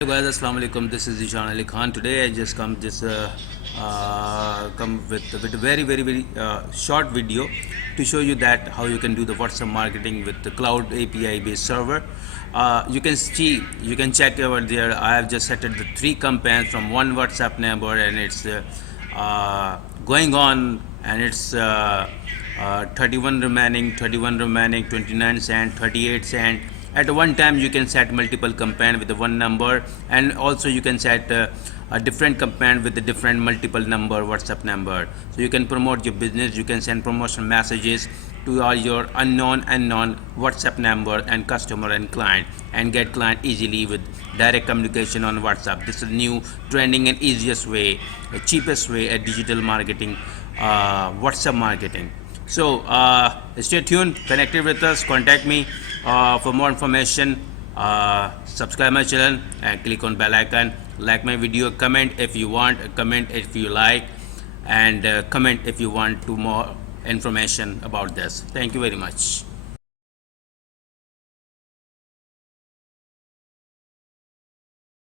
Hello guys, Assalamu alaikum. This is Ishan Ali Khan. Today I just come with a very short video to show you that how you can do the WhatsApp marketing with the cloud API based server. You can check over there. I have just set the 3 campaigns from one WhatsApp number, and it's going on, and it's 31 remaining, 29 cent, 38 cent. At one time you can set multiple campaign with the one number, and also you can set a different campaign with the different multiple number WhatsApp number. So you can promote your business, you can send promotion messages to all your unknown WhatsApp number and customer and client, and get client easily with direct communication on WhatsApp. This is new trending and easiest way, the cheapest way at digital marketing, WhatsApp marketing. So stay tuned, connected with us, contact me for more information. Subscribe my channel and click on bell icon. Like my video, comment if you want, comment if you like, and comment if you want to more information about this. Thank you very much.